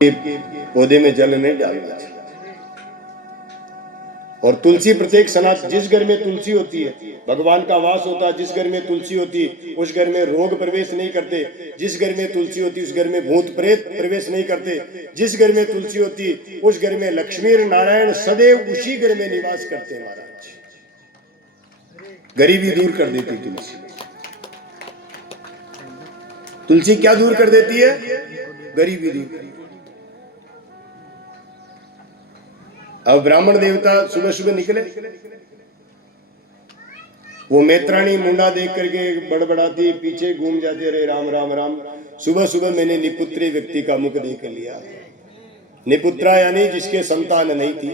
पौधे में जल नहीं डालना चाहिए। और तुलसी प्रत्येक सनातन, जिस घर में तुलसी होती है भगवान का वास होता है। जिस घर में तुलसी होती है उस घर में रोग प्रवेश नहीं करते। जिस घर में तुलसी होती है उस घर में भूत प्रेत प्रवेश नहीं करते। जिस घर में तुलसी होती है उस घर में लक्ष्मी और नारायण सदैव उसी घर में निवास करते हैं। महाराज गरीबी दूर कर देती तुलसी। तुलसी क्या दूर कर देती है? गरीबी दूर। अब ब्राह्मण देवता सुबह सुबह निकले, वो मैत्राणी मुंडा देख करके बड़बड़ाती पीछे घूम जाती, अरे राम राम राम, सुबह सुबह मैंने निपुत्री व्यक्ति का मुख देख लिया। निपुत्रा यानी जिसके संतान नहीं थी।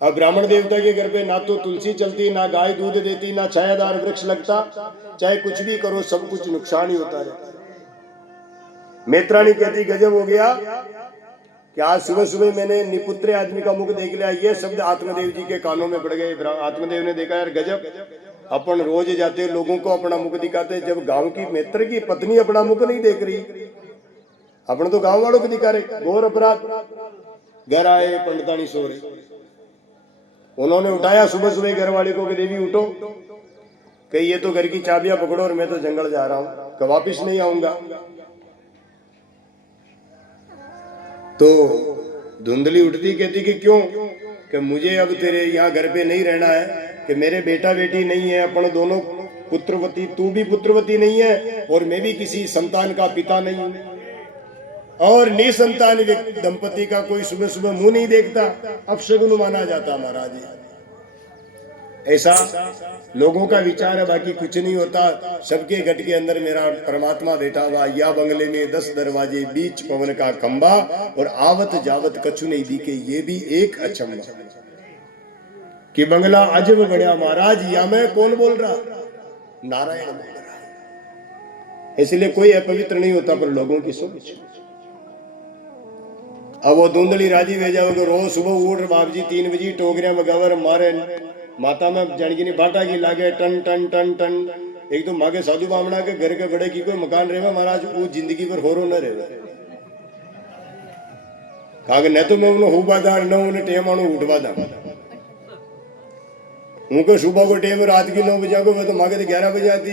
अब ब्राह्मण देवता के घर पे ना तो तुलसी चलती, ना गाय दूध देती, ना छायादार वृक्ष लगता। चाहे कुछ भी करो सब कुछ नुकसान ही होता रहता। मैत्राणी कहती गजब हो गया कि आज सुबह सुबह मैंने निपुत्र आदमी का मुख देख लिया। ये शब्द आत्मदेव जी के कानों में पड़ गए। आत्मदेव ने देखा यार गजब, अपन रोज जाते लोगों को अपना मुख दिखाते, जब गांव की मित्र की पत्नी अपना मुख नहीं देख रही, अपन तो गांव वालों को दिखा रहे। घोर अपराध। घर आए पंडितानी सो रहे, उन्होंने उठाया सुबह सुबह घर वाले को कि देवी उठो, कही ये तो घर की चाबियां पकड़ो और मैं तो जंगल जा रहा हूं, वापिस नहीं आऊंगा। तो धुंधली उठती कहती कि क्यों? कि मुझे अब तेरे यहाँ घर पे नहीं रहना है, कि मेरे बेटा बेटी नहीं है, अपन दोनों पुत्रवती, तू भी पुत्रवती नहीं है और मैं भी किसी संतान का पिता नहीं हूं। और निसंतान दंपति का कोई सुबह सुबह मुंह नहीं देखता, अपशगुन माना जाता महाराज। ऐसा लोगों का विचार है, बाकी कुछ नहीं होता। सबके घट के अंदर मेरा परमात्मा बैठा हुआ। या बंगले में 10 दरवाजे, बीच पवन का खंबा, और आवत जावत कछु नहीं दिखे, ये भी एक अचंभा। कि बंगला अजब बढ़िया महाराज, या मैं कौन बोल रहा? नारायण बोल रहा है। इसलिए कोई अपवित्र नहीं होता, पर लोगों की सोच। अब वो धुंधली राजी भेजा हो, रोज सुबह उठ बाप जी 3 बजे टोकरिया मगावर मारे माता में जानकी बाटा की लागे टन टन टन टन। एक तो मागे साधु बामणा के घर के बड़े की कोई मकान रहे महाराज, वो जिंदगी पर होरो न रहे। कागे न तो मैं उन्हें हुबादार न उन्हें टेम आणु उठवादा। उनको सुबह को टेम रात की 9 बजे को, तो मागे 11 बजे आती।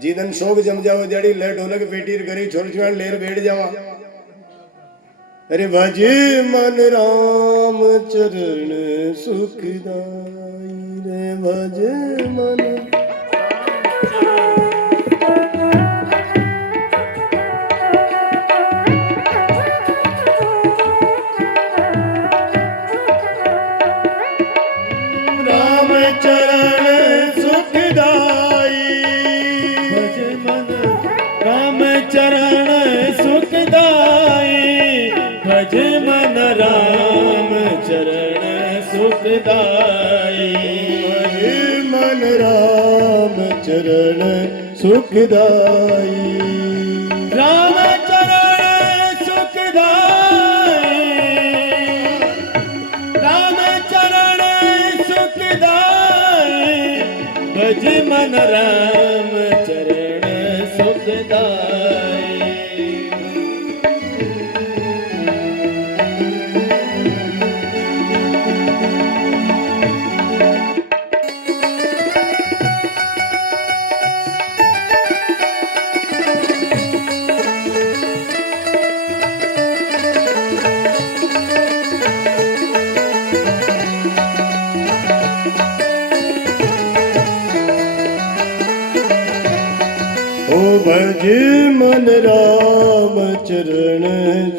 जिदन शोक जम जाओ जड़ी ले ढोलक पेटी करी छोड़ छोड़ लेर बैठ जावा। अरे भजे मन राम चरण सुखदाई रे, भजे मन राम चरण सुखदाई, भजे मन राम चरण सुखदाई, भजे मन राम चरण सुखदाई, भजे मन राम चरण सुखदाई। राम चरण सुखदाई, राम चरण सुखदाई, भजे मन राम चरण सुखदाई। भजे मन राम चरण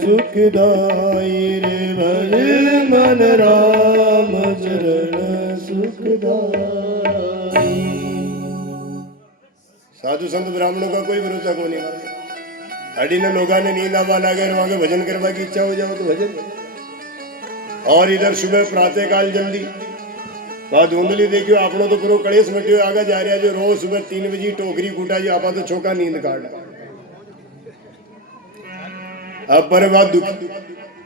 सुखदाई रे, भजे मन राम चरण सुखदाई। साधु संत ब्राह्मणों का कोई भरोसा को नहीं। अड़ी ने लोगा ने नींद आवा लागे, वहां के भजन करवा की इच्छा हो जाओ तो भजन। और इधर सुबह प्रातः काल जल्दी वहां धुंधली देखियो आपनो तो पूरा कलेश मटियो आगे जा रहा जो रोज सुबह 3 बजे टोकरी कूटा जो आपा तो छोका नींद काट। अब पर बात दुखी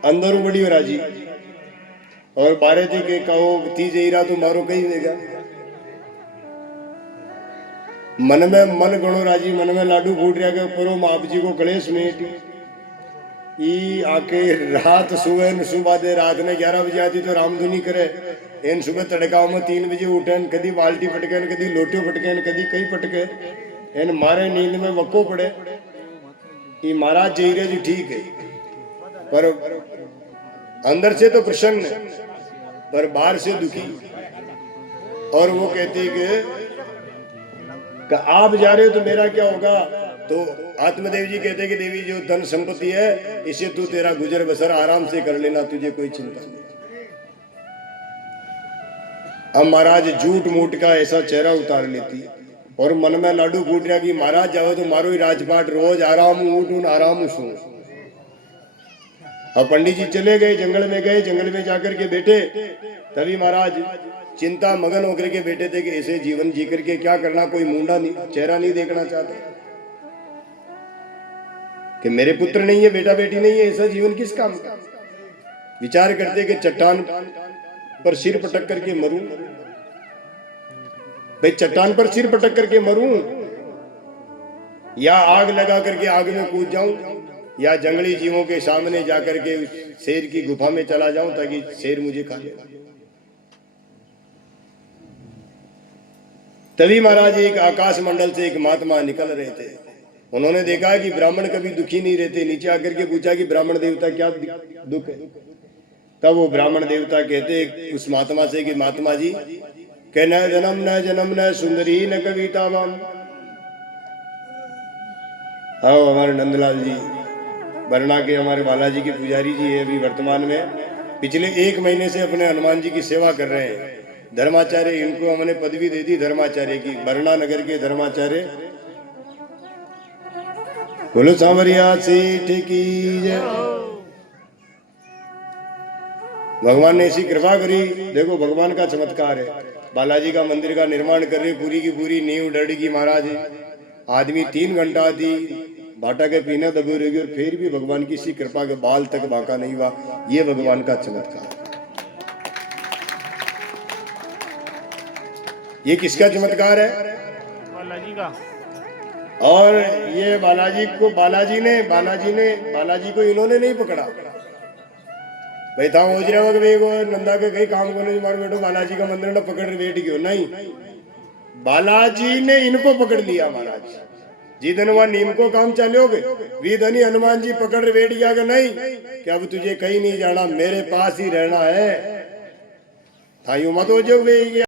अंदर बड़ी राजी और बारे थी के कहो थी जई रहा तो मारो कही देगा। मन में मन गणो राजी, मन में लाडू फूट रहा के परो आप जी को कलेश में ई आके रात सुबह दे रात ने 11 बजे आती तो रामधुनी करे इन सुबह तड़काओ में 3 बजे उठे कदी बाल्टी पटके कदी लोटियो पटके कदी कई पटके इन मारे नींद में वक्को पड़े। ये महाराज जहीरे जी ठीक है पर अंदर से तो प्रसन्न पर बाहर से दुखी। और वो कहते कि आप जा रहे हो तो मेरा क्या होगा। तो आत्मदेव जी कहते कि देवी जो धन संपत्ति है इसे तू तेरा गुजर बसर आराम से कर लेना, तुझे कोई चिंता नहीं। अब महाराज झूठ मूठ का ऐसा चेहरा उतार लेती और मन में लाडू फूट रहा कि महाराज जाओ तो मारो ही राजपाट रोज आराम उठ आराम सो। अब पंडित जी चले गए, जंगल में जाकर के बैठे। तभी महाराज चिंता मगन होकर के बैठे थे कि ऐसे जीवन जी करके क्या करना, कोई मुंडा नहीं चेहरा नहीं देखना चाहते कि मेरे पुत्र नहीं है बेटा बेटी नहीं है, ऐसा जीवन किस काम का। विचार करते कि चट्टान पर सिर पटक करके मरूं, भाई चट्टान पर सिर पटक करके मरूं या आग लगा करके आग में कूद जाऊं या जंगली जीवों के सामने जाकर के शेर की गुफा में चला जाऊं ताकि शेर मुझे खा ले। तभी महाराज एक आकाश मंडल से एक महात्मा निकल रहे थे। उन्होंने देखा कि ब्राह्मण कभी दुखी नहीं रहते। नीचे आकर के पूछा कि ब्राह्मण देवता क्या दुख है। तब वो ब्राह्मण देवता कहते उस महात्मा से कि महात्मा जी के न जन्म न सुंदरी न कविता वाम। आओ हमारे नंदलाल जी बरना के हमारे बालाजी के पुजारी जी है, अभी वर्तमान में पिछले 1 महीने से अपने हनुमान जी की सेवा कर रहे हैं। धर्माचार्य इनको हमने पदवी दे दी धर्माचार्य की, बरना नगर के धर्माचार्य। बोलो सांवरिया सेठ की जय। भगवान ने ऐसी कृपा करी, देखो भगवान का चमत्कार है। बालाजी का मंदिर का निर्माण कर रहे, पूरी की पूरी नींव डर गई महाराज। आदमी 3 घंटा थी बाटा के पीना दबे रहेगी और फिर भी भगवान की सी कृपा के बाल तक बांका नहीं हुआ। ये भगवान का चमत्कार। ये किसका चमत्कार है? बालाजी का। और ये बालाजी को इन्होंने नहीं पकड़ा। भाई था हो रहा होगा नंदा के कहीं काम को नहीं मार बैठो बालाजी का मंदिर ना पकड़ बैठ गयो। नहीं, बालाजी ने इनको पकड़ लिया महाराज। जिधन वहां नीम को काम चलोगे विधनी हनुमान जी पकड़ बैठ गया कि नहीं कि अब तुझे कहीं नहीं जाना, मेरे पास ही रहना है। था यूं मत हो जो